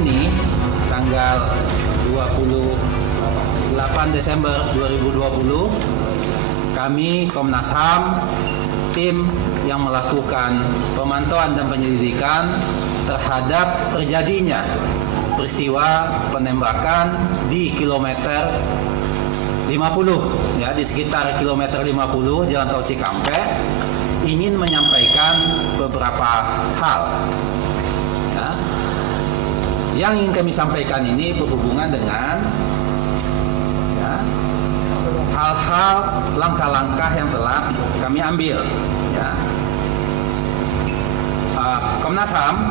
ini tanggal 28 Desember 2020 kami Komnas HAM, tim yang melakukan pemantauan dan penyelidikan terhadap terjadinya peristiwa penembakan di kilometer 50 ya, di sekitar kilometer 50 Jalan Tol Cikampek, ingin menyampaikan beberapa hal ya. Yang ingin kami sampaikan ini berhubungan dengan ya, hal-hal langkah-langkah yang telah kami ambil ya. Komnas HAM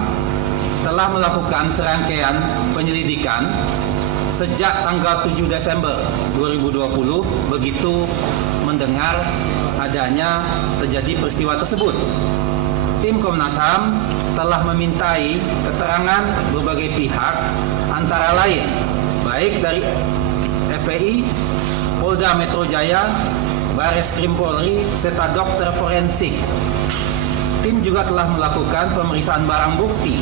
telah melakukan serangkaian penyelidikan sejak tanggal 7 Desember 2020 begitu mendengar adanya terjadi peristiwa tersebut. Tim Komnas HAM telah memintai keterangan berbagai pihak antara lain baik dari FPI, Polda Metro Jaya, Bareskrim Polri, serta dokter forensik. Tim juga telah melakukan pemeriksaan barang bukti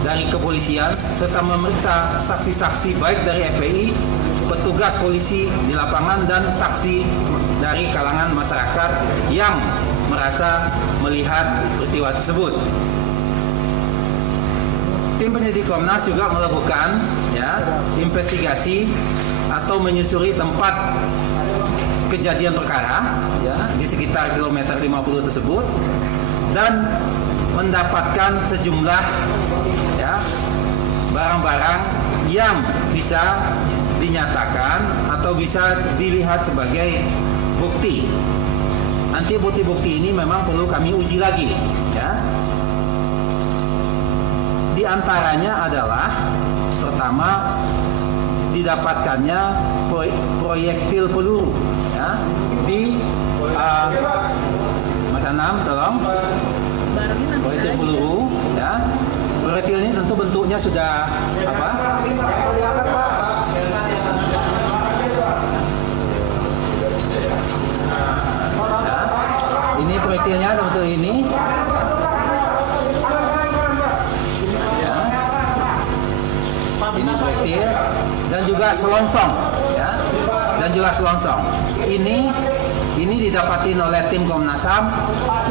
dari kepolisian serta memeriksa saksi-saksi baik dari FPI, petugas polisi di lapangan dan saksi dari kalangan masyarakat yang merasa melihat peristiwa tersebut. Tim penyidik Komnas juga melakukan ya, investigasi atau menyusuri tempat kejadian perkara ya, di sekitar kilometer 50 tersebut dan mendapatkan sejumlah ya, barang-barang yang bisa dinyatakan atau bisa dilihat sebagai bukti. Nanti bukti-bukti ini memang perlu kami uji lagi ya. Di antaranya adalah pertama didapatkannya proyektil peluru ya, di Mas Anam tolong, proyektil peluru ya. Proyektil ini tentu bentuknya sudah apa? Ya, ini proyektilnya bentuk ini. Ya. Ini proyektil dan juga selongsong ya. Dan juga selongsong. Ini didapatin oleh tim Komnas HAM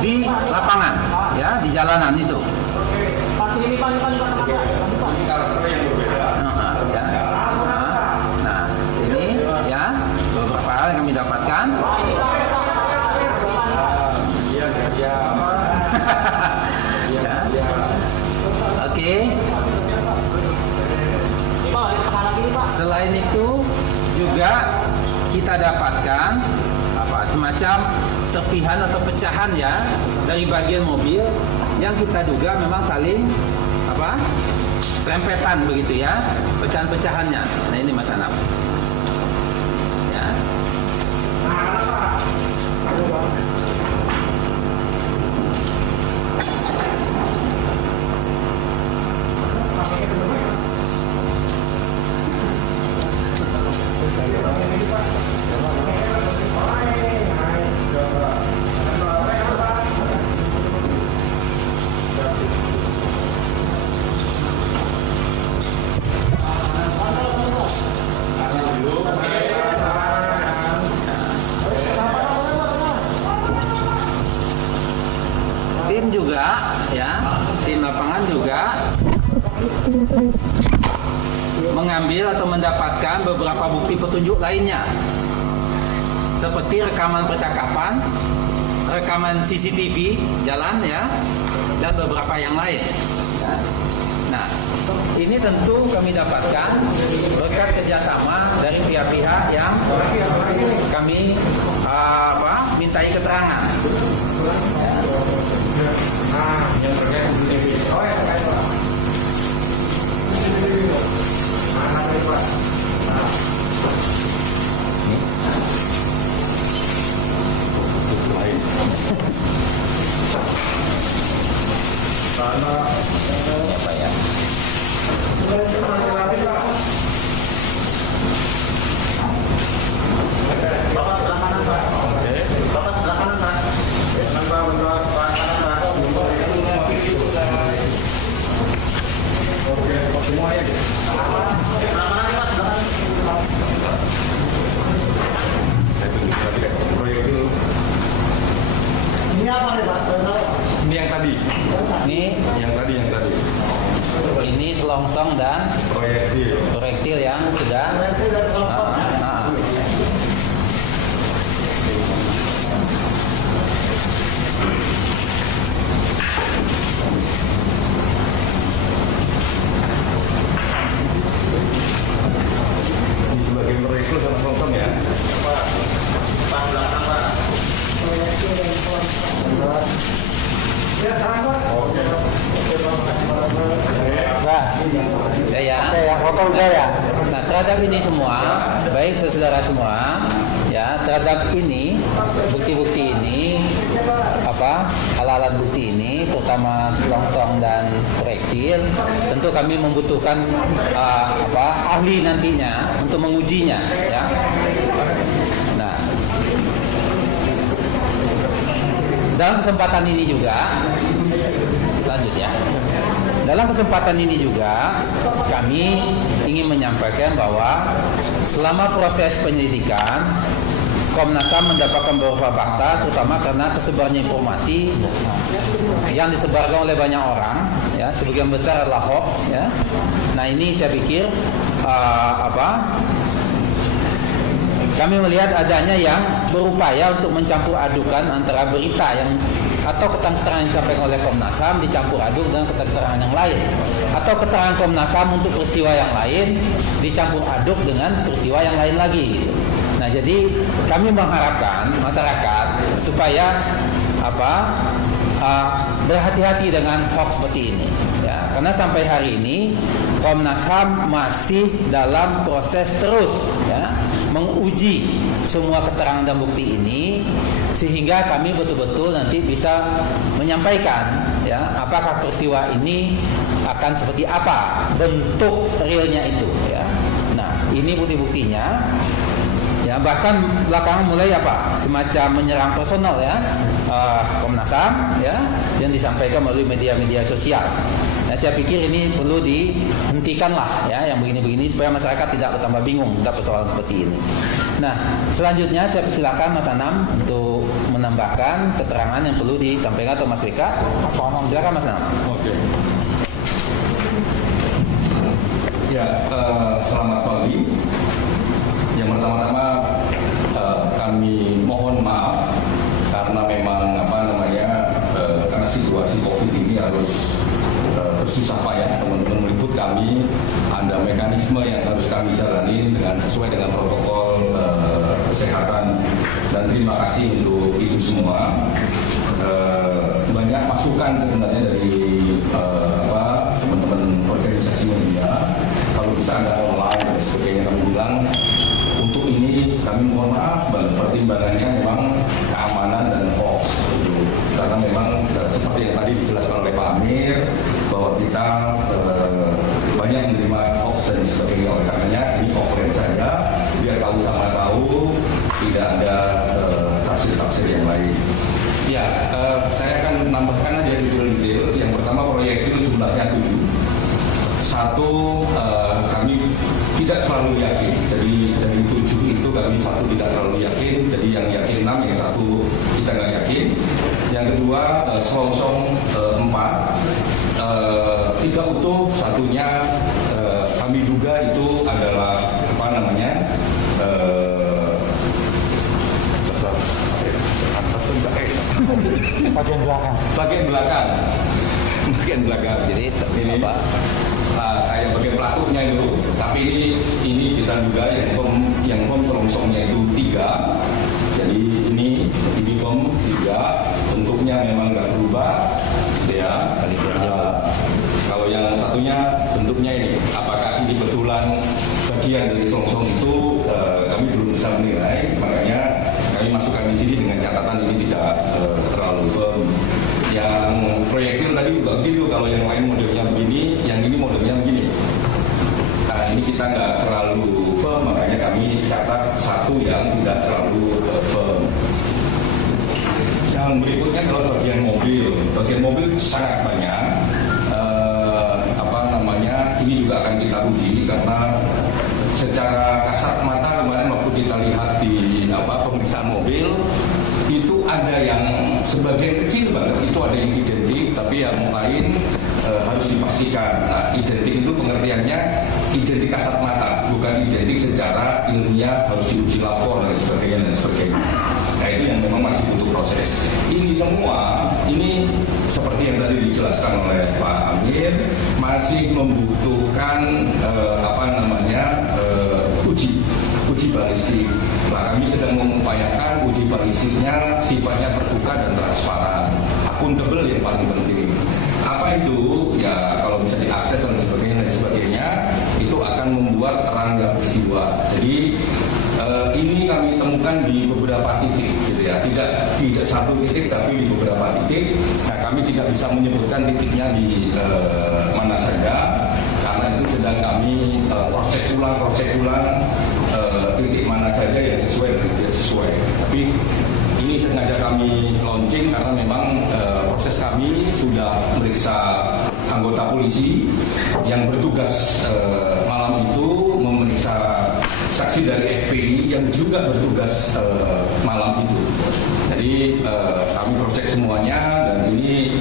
di lapangan ya, di jalanan itu. Nah, ini ya beberapa hal yang kami dapatkan. Ya. Oke. Selain itu juga kita dapatkan semacam serpihan atau pecahan ya dari bagian mobil yang kita duga memang saling serempetan begitu ya, pecahan-pecahannya. Nah ini Mas Anam ya. Tim juga ya, tim lapangan juga mengambil atau mendapatkan beberapa bukti petunjuk lainnya seperti rekaman percakapan, rekaman CCTV jalan ya, dan beberapa yang lain ya. Nah, ini tentu kami dapatkan berkat kerjasama dari pihak-pihak yang kami mintai keterangan ya. Yang terkait CCTV. Oh ya, terkait Pak. Mana tadi Pak? Lain. Karena apa ya? Bapak sebelah kanan Pak. Oke. Bapak sebelah kanan Pak. Kanan Pak, benar Pak. Kanan Pak. Oke, selongsong dan proyektil yang sudah sebagai proyektil sama selongsong ya. Pas belakang Pak. Nah, terhadap ini semua, baik saudara semua, ya, terhadap ini bukti-bukti ini, alat-alat bukti ini, terutama selongsong dan proyektil, tentu kami membutuhkan ahli nantinya untuk mengujinya, ya. Nah, dalam kesempatan ini juga, lanjut ya. Dalam kesempatan ini juga kami ingin menyampaikan bahwa selama proses penyelidikan Komnas HAM mendapatkan beberapa fakta, terutama karena tersebarnya informasi yang disebarkan oleh banyak orang, ya, sebagian besar adalah hoax, ya. Nah, ini saya pikir kami melihat adanya yang berupaya untuk mencampur adukan antara berita yang atau keterangan yang disampaikan oleh Komnas HAM dicampur aduk dengan keterangan yang lain, atau keterangan Komnas HAM untuk peristiwa yang lain dicampur aduk dengan peristiwa yang lain lagi, gitu. Nah, jadi kami mengharapkan masyarakat supaya berhati-hati dengan hoax seperti ini, ya, karena sampai hari ini Komnas HAM masih dalam proses terus, ya, menguji semua keterangan dan bukti ini, sehingga kami betul-betul nanti bisa menyampaikan, ya, apakah peristiwa ini akan seperti apa bentuk realnya itu, ya. Nah, ini bukti-buktinya, ya, bahkan belakangan mulai semacam menyerang personal, ya, Komnas HAM, ya, yang disampaikan melalui media-media sosial. Nah, saya pikir ini perlu dihentikan lah, ya, yang begini-begini supaya masyarakat tidak bertambah bingung dengan persoalan seperti ini. Nah, selanjutnya saya persilakan Mas Anam untuk menambahkan keterangan yang perlu disampaikan atau Mas Rika. Silakan Mas Anam. Oke. Ya, selamat pagi. Yang pertama-tama kami mohon maaf karena memang karena situasi COVID ini harus bersusah payah teman-teman meliput kami, ada mekanisme yang harus kami jalani sesuai dengan protokol kesehatan, dan terima kasih untuk itu semua. Banyak masukan sebenarnya dari teman-teman organisasi media, kalau bisa ada online dan sebagainya. Kami bilang untuk ini kami mohon maaf, pertimbangannya memang keamanan dan hoax, karena memang seperti yang tadi dijelaskan oleh Pak Amir bahwa kita banyak menerima hoax dan sebagainya. Oleh karenanya ini offline saja, biar tahu sama tahu, tidak ada tafsir-tafsir yang lain. Ya, saya akan menambahkan aja detail-detail. Yang pertama, proyek itu jumlahnya 7. Satu, kami tidak terlalu yakin. Jadi dari 7 itu kami satu tidak terlalu yakin. Jadi yang yakin 6, yang satu kita nggak yakin. Yang kedua, selongsong 4. 3 utuh, satunya kami duga itu adalah bagian belakang. Jadi ini kayak bagian pelatuknya itu. Tapi ini kita duga yang selongsongnya itu 3. Jadi ini bom 3. Bentuknya memang nggak berubah, ya. Kalau yang satunya bentuknya ini, apakah ini betulan bagian dari selongsong itu, kami belum bisa menilai. Makanya kami masukkan di sini dengan catatan ini tidak terlalu firm. Yang proyektil tadi juga begitu. Kalau yang lain modelnya begini, yang ini modelnya begini. Nah, ini kita nggak terlalu firm, makanya kami catat satu yang tidak terlalu firm. Yang berikutnya adalah bagian mobil. Bagian mobil sangat banyak. Ini juga akan kita uji karena secara kasat mata kemarin waktu kita lihat di pemeriksaan mobil itu ada yang sebagian kecil banget itu ada yang identik, tapi yang lain harus dipastikan. Nah, identik itu pengertiannya identik kasat mata, bukan identik secara ilmiah harus diuji lapor dan sebagainya dan sebagainya. Nah, itu yang memang masih butuh proses. Ini semua, ini seperti yang tadi dijelaskan oleh Pak Amir, masih membutuhkan uji balistik. Nah, kami sedang mengupayakan uji balistiknya sifatnya terbuka dan transparan, akuntabel yang paling penting. Apa itu? Ya kalau bisa diakses dan sebagainya, itu akan membuat terang peristiwa. Jadi ini kami temukan di beberapa titik, gitu ya. Tidak satu titik, tapi di beberapa titik. Nah, kami tidak bisa menyebutkan titiknya di mana saja, karena itu sedang kami cross-check ulang titik mana saja yang sesuai dan tidak sesuai. Tapi ini sengaja kami launching karena memang proses kami sudah meriksa anggota polisi yang bertugas malam itu, memeriksa saksi dari FPI yang juga bertugas malam itu. Jadi kami cek semuanya, dan ini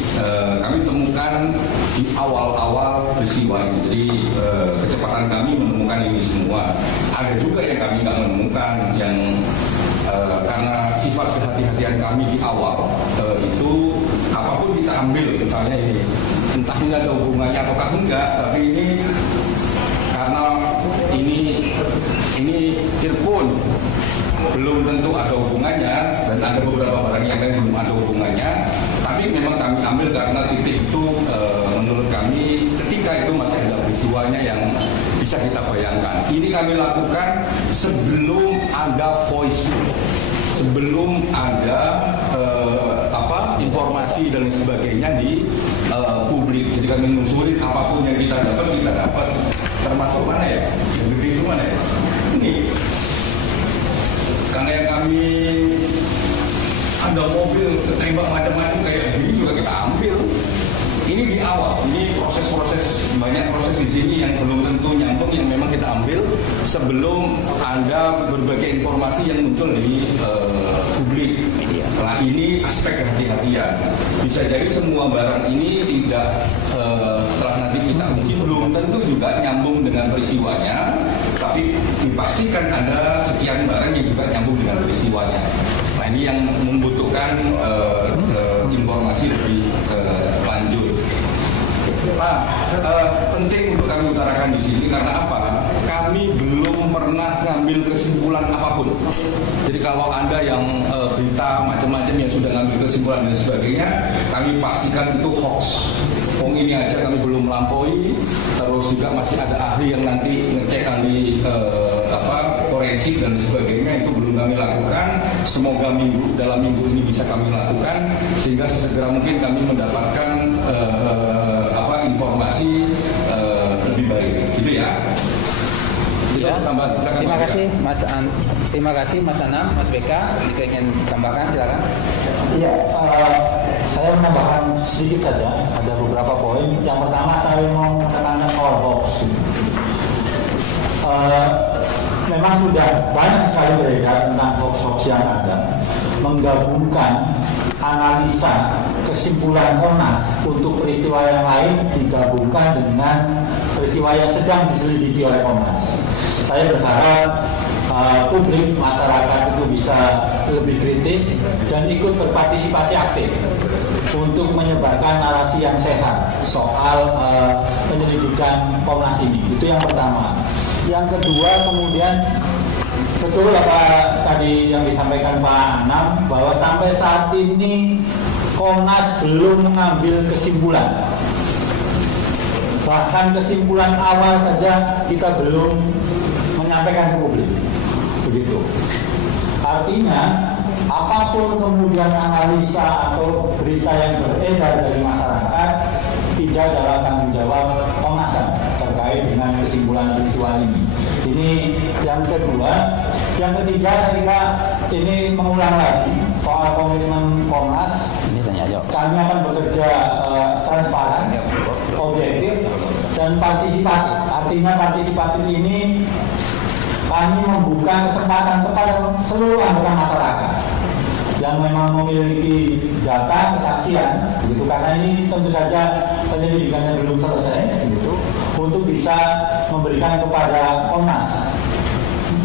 kami temukan di awal-awal peristiwa ini. Jadi kecepatan kami menemukan ini semua. Ada juga yang kami nggak menemukan, yang karena sifat kehati-hatian kami di awal itu apapun kita ambil, misalnya ini entah ini ada hubungannya ataukah enggak, tapi ini karena ini earphone belum tentu ada hubungannya, dan ada beberapa barang yang lain belum ada hubungannya, tapi memang kami ambil karena titik itu menurut kami ketika itu masih ada peristiwanya yang bisa kita bayangkan. Ini kami lakukan sebelum ada voice, sebelum ada informasi dan sebagainya di publik. Jadi kami menelusuri apapun yang kita dapat, termasuk mana ya? Yang gede itu mana ya? Ini. Karena yang kami ada mobil ketembak macam-macam kayak gini juga kita ambil. Ini di awal, ini proses-proses, banyak proses di sini yang belum tentu nyambung, yang memang kita ambil sebelum ada berbagai informasi yang muncul di publik. Nah, ini aspek kehati-hatian. Bisa jadi semua barang ini tidak setelah nanti kita uji belum tentu juga nyambung dengan peristiwanya, tapi dipastikan ada sekian barang yang juga nyambung dengan peristiwanya. Nah, ini yang membutuhkan informasi lebih lanjut. Nah, penting untuk kami utarakan di sini karena apa? Kami belum pernah ngambil kesimpulan apapun. Jadi kalau ada yang berita macam-macam yang sudah ngambil kesimpulan dan sebagainya, kami pastikan itu hoax. Ini aja kami belum melampaui, terus juga masih ada ahli yang nanti ngecek ahli forensik dan sebagainya, itu belum kami lakukan. Semoga dalam minggu ini bisa kami lakukan sehingga sesegera mungkin kami mendapatkan informasi lebih baik, gitu ya. Ya. Terima kasih Mas Anam, Mas Beka. Jika ingin tambahkan silakan. Iya, saya menambahkan sedikit saja. Ada beberapa poin. Yang pertama saya mau menekankan soal hoax. Memang sudah banyak sekali beredar tentang hoax yang ada. Menggabungkan analisa kesimpulan Komnas untuk peristiwa yang lain digabungkan dengan peristiwa yang sedang diselidiki oleh Komnas. Saya berharap publik, masyarakat itu bisa lebih kritis dan ikut berpartisipasi aktif untuk menyebarkan narasi yang sehat soal penyelidikan Komnas ini. Itu yang pertama. Yang kedua, kemudian betul apa tadi yang disampaikan Pak Anam, bahwa sampai saat ini Komnas belum mengambil kesimpulan. Bahkan kesimpulan awal saja kita belum menyampaikan ke publik. Begitu. Artinya apapun kemudian analisa atau berita yang beredar dari masyarakat tidak dalam tanggung jawab Komnas HAM terkait dengan kesimpulan peristiwa ini. Ini yang kedua. Yang ketiga, ketika ini mengulang lagi soal komitmen Komnas, kami akan bekerja transparan, objektif, dan partisipatif. Artinya partisipatif ini kami membuka kesempatan kepada seluruh anggota masyarakat yang memang memiliki data kesaksian, gitu, karena ini tentu saja penyelidikannya belum selesai, gitu, untuk bisa memberikan kepada Komnas.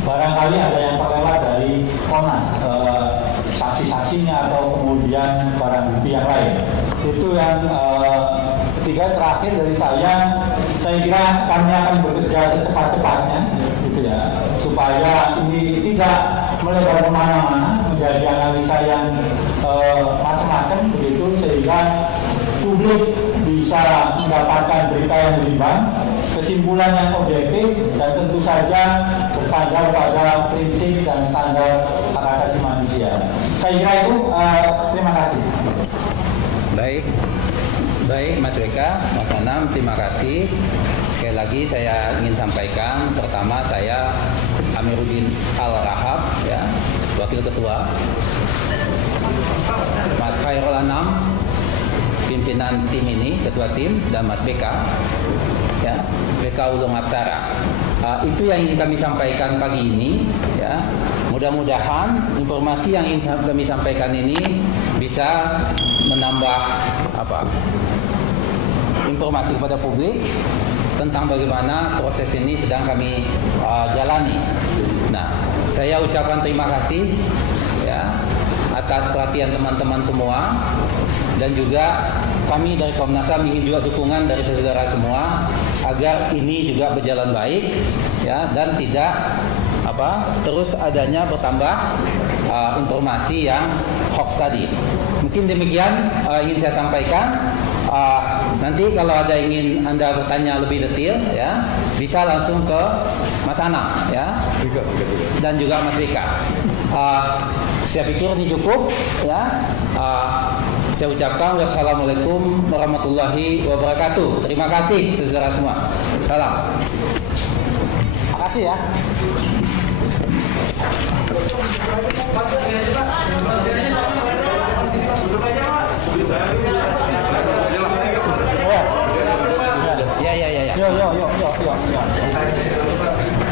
Barangkali ada yang terlewat dari Komnas, saksi-saksinya atau kemudian barang bukti yang lain. Itu yang ketiga, terakhir dari saya kira kami akan bekerja secepat-cepatnya, gitu ya, supaya ini tidak melebar kemana-mana, menjadi analisa yang macam-macam begitu, sehingga publik bisa mendapatkan berita yang berimbang, kesimpulan yang objektif, dan tentu saja bersandar pada prinsip dan standar hak asasi manusia. Saya kira itu, terima kasih. Baik Mas Beka, Mas Anam, terima kasih. Sekali lagi saya ingin sampaikan, pertama saya Amiruddin Al-Rahab, ya, Wakil Ketua. Mas Khairul Anam, pimpinan tim ini, Ketua tim, dan Mas Beka, ya, Beka Ulung Apsara. Itu yang ingin kami sampaikan pagi ini, ya. Mudah-mudahan informasi yang ingin kami sampaikan ini bisa menambah informasi kepada publik tentang bagaimana proses ini sedang kami jalani. Nah, saya ucapkan terima kasih, ya, atas perhatian teman-teman semua, dan juga kami dari Komnas HAM ingin juga dukungan dari saudara semua agar ini juga berjalan baik, ya, dan tidak terus adanya bertambah informasi yang hoax tadi. Mungkin demikian ingin saya sampaikan. Nanti kalau ada ingin Anda bertanya lebih detail, ya, bisa langsung ke Mas Anam, ya, dan juga Mas Beka. Saya pikir ini cukup, ya. Saya ucapkan wassalamualaikum warahmatullahi wabarakatuh. Terima kasih saudara semua. Salam. Terima kasih, ya.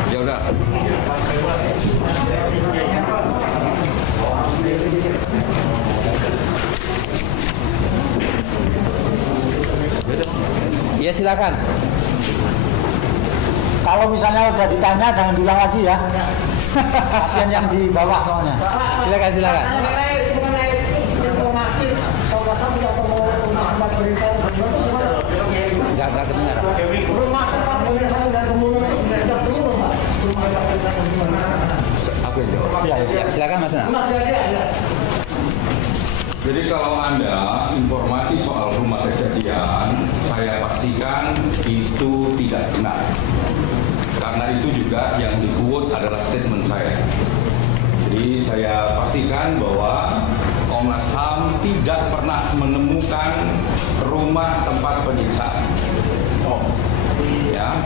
Ya udah. Ya, silakan. Kalau misalnya udah ditanya jangan bilang lagi, ya. Kasian yang di bawah soalnya. Silakan. Mengenai informasi Komnas HAM atau Muhammad Faisal Enggak kedengar. rumah tempat Faisal dan kemudian sudah turun, Pak. Rumah Faisal gimana? Aku yang jawab. Ya. Ya, silakan Mas Anam. Rumah kejadian. Jadi kalau Anda informasi soal rumah kejadian, saya pastikan itu tidak benar. Karena itu juga yang di-quote adalah statement saya. Jadi saya pastikan bahwa Komnas HAM tidak pernah menemukan rumah tempat penyiksaan. Ya.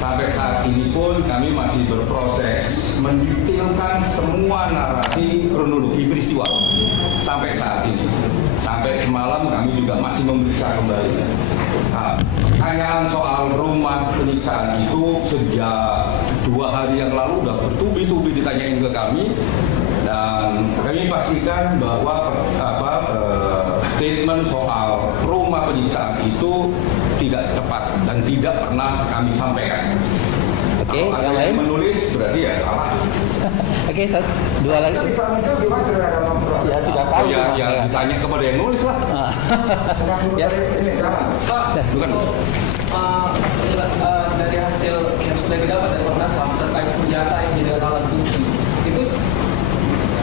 Sampai saat ini pun kami masih berproses mendetailkan semua narasi kronologi peristiwa sampai saat ini. Sampai semalam kami juga masih memeriksa kembali. Nah, pertanyaan soal rumah penyiksaan itu sejak 2 hari yang lalu sudah bertubi-tubi ditanyain ke kami, dan kami pastikan bahwa statement soal rumah penyiksaan itu tidak tepat dan tidak pernah kami sampaikan. Oke, Kalau ada yang lain? menulis berarti ya salah. Oke, dua lagi. Ya, tidak tahu. Oh ya ditanya kepada yang nulis lah. Ya. Bukan. Dari hasil yang sudah didapat dari Komnas HAM terkait senjata yang dijadikan alat bukti itu,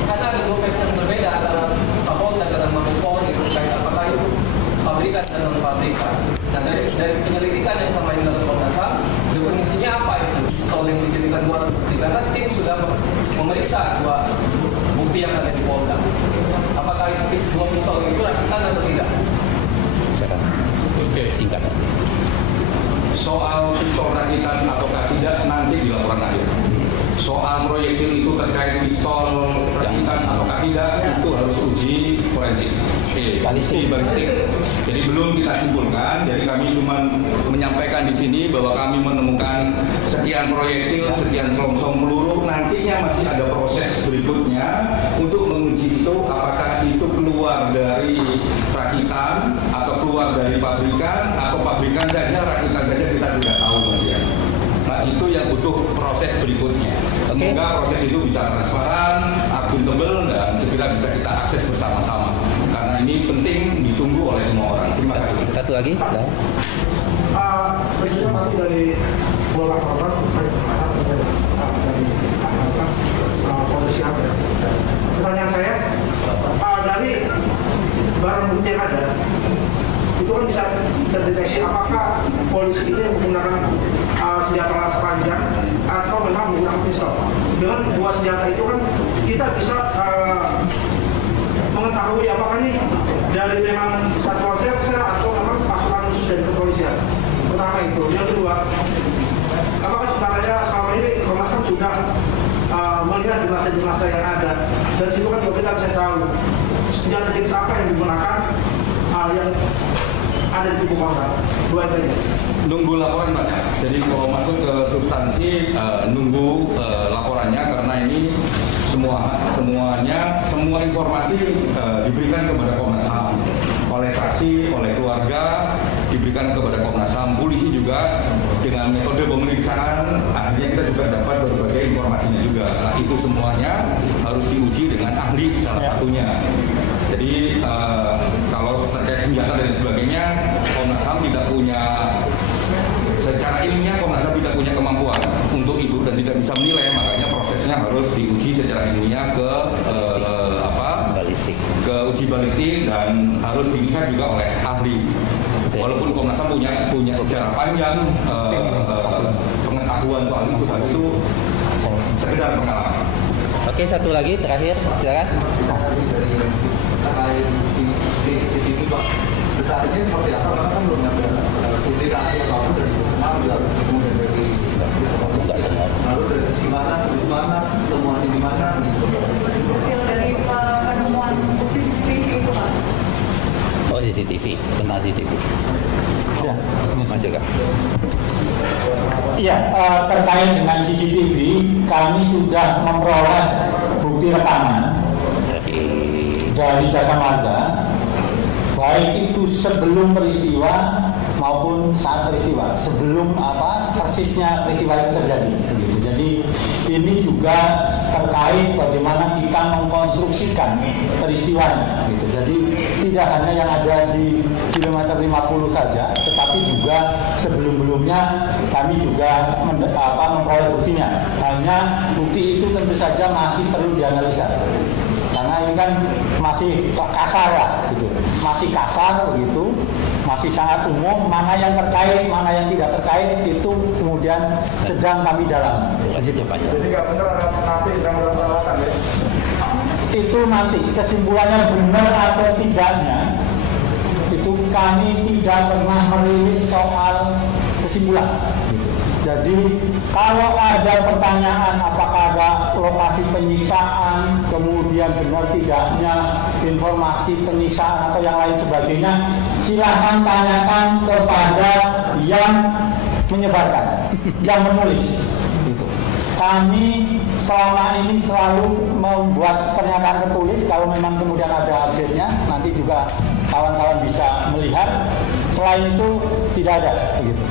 karena ada 2 versi yang berbeda antara Kapolda dan Mabes Polri terkait apakah itu pabrikan dan non pabrikan. Nah, dari penyelidikan yang sama dengan Komnas HAM, definisinya apa itu pistol yang dijadikan dua alat bukti, karena tim sudah memeriksa 2 bukti yang ada di Polda. Apakah itu 2 pistol itu rakitan atau tidak? Oke. Singkat. Soal pistol rakitan ataukah tidak nanti di laporan akhir. Soal proyektil itu terkait pistol rakitan ataukah tidak itu harus uji forensik. Uji balistik. Jadi belum kita simpulkan. Jadi kami cuma menyampaikan di sini bahwa kami menemukan sekian proyektil, sekian selongsong peluru. Nantinya masih ada proses berikutnya untuk menguji itu apakah itu keluar dari rakitan atau keluar dari pabrikan atau pabrikan saja, rakitan saja kita tidak tahu Mas ya. Nah itu yang butuh proses berikutnya. Semoga proses itu bisa transparan, akuntabel dan segera bisa kita akses bersama-sama. Karena ini penting ditunggu oleh semua orang. Terima kasih. Satu lagi. Tentunya nanti dari bola korban dari polisi apa ya? Pertanyaan saya, dari barang bukti yang ada, itu kan bisa terdeteksi apakah polisi ini menggunakan senjata laras panjang atau memang menggunakan pistol. Dengan dua senjata itu kan kita bisa mengetahui apakah ini dari memang satuan reserse atau memang pasukan khusus dari kepolisian. Pertama itu. Yang kedua, apakah sebenarnya selama ini Komnas HAM sudah melihat jenazah-jenazah yang ada, dan situ kan juga kita bisa tahu senjata jenis apa yang digunakan yang ada di tubuh korban. Dua itu aja. Nunggu laporan banyak. Jadi kalau masuk ke substansi nunggu laporannya karena ini semua informasi diberikan kepada Komnas HAM oleh saksi, oleh keluarga, diberikan kepada Komnas HAM. Polisi juga dengan metode pemeriksaan akhirnya kita juga dapat berbagai informasinya juga. Nah itu semuanya harus diuji dengan ahli salah satunya. Jadi kalau terkait senjata dan sebagainya, Komnas HAM tidak punya, secara ilmiah Komnas HAM tidak punya kemampuan untuk itu dan tidak bisa menilai, makanya prosesnya harus diuji secara ilmiah ke Balistik. ke uji balistik dan harus dilihat juga oleh ahli. Walaupun Komnas HAM punya sejarah panjang pengetahuan soal itu sekedar pengalaman. Oke, satu lagi terakhir, silakan. Terkait CCTV Pak, besarnya seperti apa? Karena kan belum ada publikasi apapun dari internal, kemudian dari lalu dari mana, sudut mana, temuan di mana? Dari penemuan bukti CCTV itu Pak. Oh, CCTV, tentang CCTV. Ya. Mas Yoga. Iya, terkait dengan CCTV, kami sudah memperoleh bukti rekaman dari Jasa Marga, baik itu sebelum peristiwa maupun saat peristiwa, sebelum persisnya peristiwa itu terjadi. Gitu. Jadi ini juga terkait bagaimana kita mengkonstruksikan peristiwanya. Gitu. Jadi tidak hanya yang ada di kilometer 50 saja, tetapi juga sebelum-belumnya kami juga memperoleh buktinya. Hanya bukti itu tentu saja masih perlu dianalisa. Karena ini kan masih kasar ya, gitu. Masih kasar begitu, masih sangat umum. Mana yang terkait, mana yang tidak terkait itu kemudian sedang kami dalami. Jadi nggak benar ada napi sedang dalam perawatan ya? Itu nanti kesimpulannya benar atau tidaknya itu kami tidak pernah merilis soal kesimpulan. Jadi kalau ada pertanyaan apakah ada lokasi penyiksaan, kemudian benar tidaknya informasi penyiksaan atau yang lain sebagainya, silahkan tanyakan kepada yang menyebarkan, yang menulis. Gitu. Kami selama ini selalu membuat pernyataan tertulis, kalau memang kemudian ada update-nya, nanti juga kawan-kawan bisa melihat. Selain itu tidak ada. Begitu.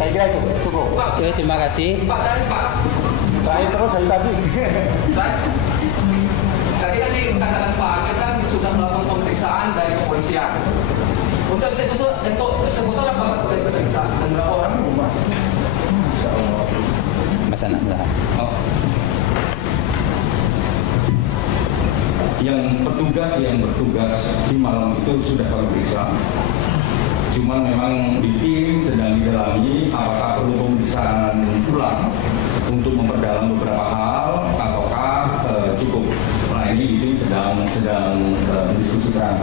Saya kira itu cukup. Oke, terima kasih. Pak, Terakhir terus dari tadi. Tadi kan dikatakan Pak Amir kan sudah melakukan pemeriksaan dari kepolisian. Untuk eksekutor apakah sudah diperiksa dan berapa orang? Mas Ana. Oh. Yang bertugas di malam itu sudah kami periksa. Cuman memang di tim sedang didalami apakah perlu pemeriksaan ulang untuk memperdalam beberapa hal ataukah cukup. Nah ini di tim sedang diskusikan.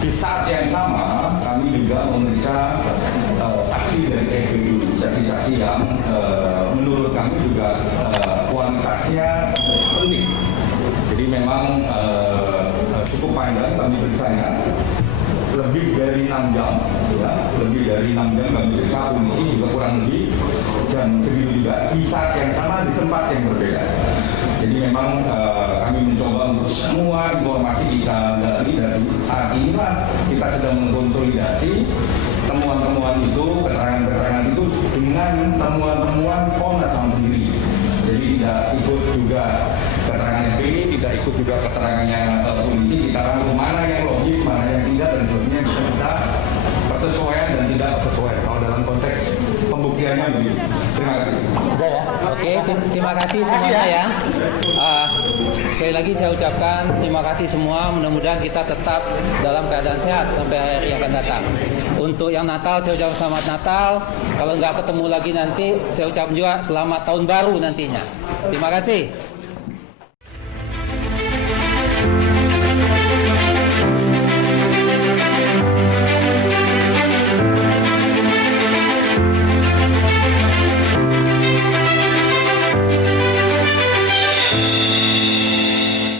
Di saat yang sama kami juga memeriksa saksi dari FPU, saksi-saksi yang menurut kami juga kualitasnya penting. Jadi memang cukup panjang kami periksanya. Lebih dari 6 jam, ya, lebih dari 6 jam kami periksa, polisi juga kurang lebih jam segitu juga di saat yang sama di tempat yang berbeda. Jadi memang kami mencoba untuk semua informasi kita gali dan saat inilah kita sedang mengkonsolidasi temuan-temuan itu, keterangan-keterangan itu dengan temuan-temuan Komnas HAM sendiri. Jadi tidak ikut juga keterangannya PI, tidak ikut juga keterangannya polisi. Kita rangkum mana yang logis, mana yang tidak, dan sebagainya bisa kita persesuaian dan tidak sesuai. Kalau dalam konteks pembuktiannya begitu. Terima kasih. Oke, terima kasih semuanya ya. Sekali lagi saya ucapkan terima kasih semua. Mudah-mudahan kita tetap dalam keadaan sehat sampai hari yang akan datang. Untuk yang Natal, saya ucapkan selamat Natal. Kalau nggak ketemu lagi nanti, saya ucapkan juga selamat tahun baru nantinya. Terima kasih.